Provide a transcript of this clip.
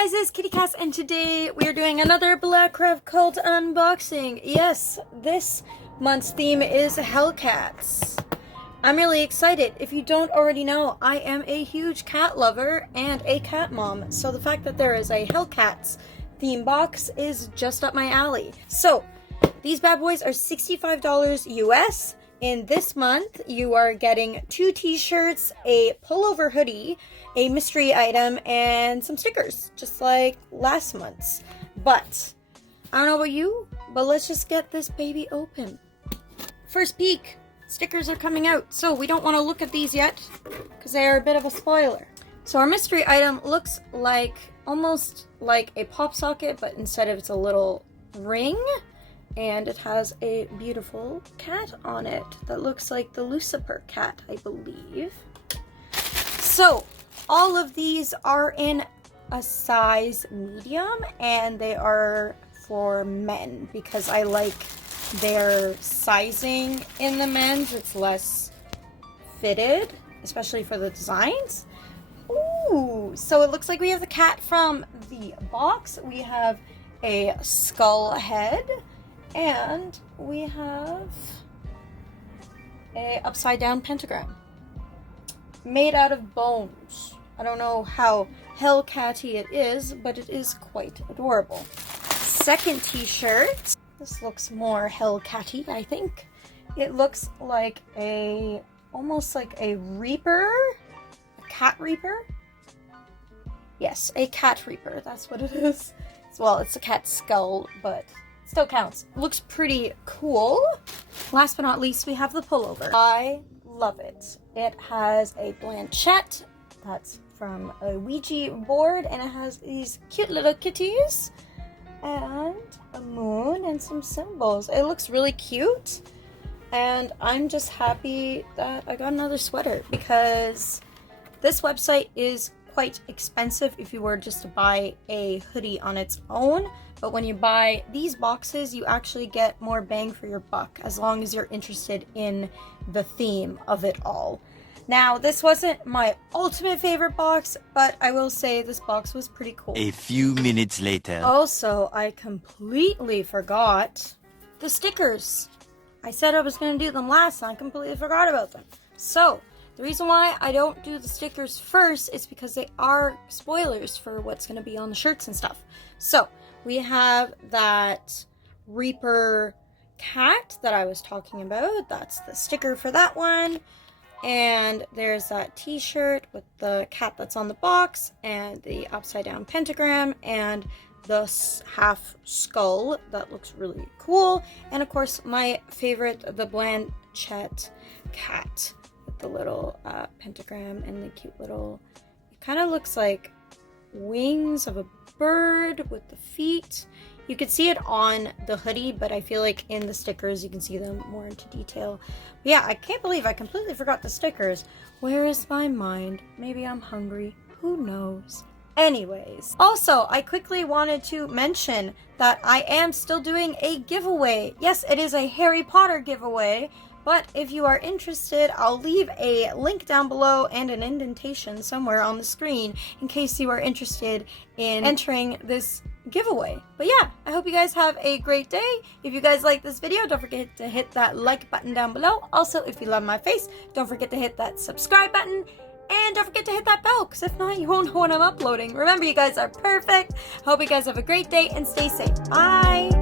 guys, it's Kitty Cass, and today we are doing another Blackcraft cult unboxing. Yes, this month's theme is Hellcats. I'm really excited. If you don't already know, I am a huge cat lover and a cat mom, so the fact that there is a Hellcats theme box is just up my alley. So, these bad boys are $65 US. In this month, you are getting 2 t-shirts, a pullover hoodie, a mystery item, and some stickers, just like last month's. But, I don't know about you, but let's just get this baby open. First peek, stickers are coming out, so we don't want to look at these yet, because they are a bit of a spoiler. So our mystery item looks like, almost like a pop socket, but instead of it's a little ring. And it has a beautiful cat on it that looks like the Lucifer cat, I believe. So, all of these are in a size medium, and they are for men because I like their sizing in the men's. It's less fitted, especially for the designs. Ooh, so it looks like we have the cat from the box. We have a skull head. And we have a upside down pentagram made out of bones. I don't know how Hellcatty it is, but it is quite adorable. Second t-shirt. This looks more Hellcatty, I think. It looks like almost like a reaper, a cat reaper. Yes, a cat reaper. That's what it is. Well, it's a cat skull, but still counts. Looks pretty cool. Last but not least, we have the pullover. I love it. It has a planchette that's from a Ouija board, and it has these cute little kitties and a moon and some symbols. It looks really cute, and I'm just happy that I got another sweater because this website is quite expensive if you were just to buy a hoodie on its own. But when you buy these boxes, you actually get more bang for your buck, as long as you're interested in the theme of it all. Now, this wasn't my ultimate favorite box, but I will say this box was pretty cool. A few minutes later. Also, I completely forgot the stickers. I said I was going to do them last, and I completely forgot about them. So, the reason why I don't do the stickers first is because they are spoilers for what's going to be on the shirts and stuff. So, we have that Reaper cat that I was talking about. That's the sticker for that one. And there's that t-shirt with the cat that's on the box, and the upside down pentagram, and the half skull that looks really cool. And of course, my favorite, the Blanchet cat with the little pentagram and the cute little, it kind of looks like wings of a bird with the feet. You could see it on the hoodie, but I feel like in the stickers you can see them more into detail. But yeah, I can't believe I completely forgot the stickers. Where is my mind? Maybe I'm hungry. Who knows? Anyways, also, I quickly wanted to mention that I am still doing a giveaway. Yes, it is a Harry Potter giveaway. But if you are interested, I'll leave a link down below and an indentation somewhere on the screen in case you are interested in entering this giveaway. But yeah, I hope you guys have a great day. If you guys like this video, don't forget to hit that like button down below. Also, if you love my face, don't forget to hit that subscribe button. And don't forget to hit that bell, because if not, you won't know when I'm uploading. Remember, you guys are perfect. Hope you guys have a great day and stay safe. Bye!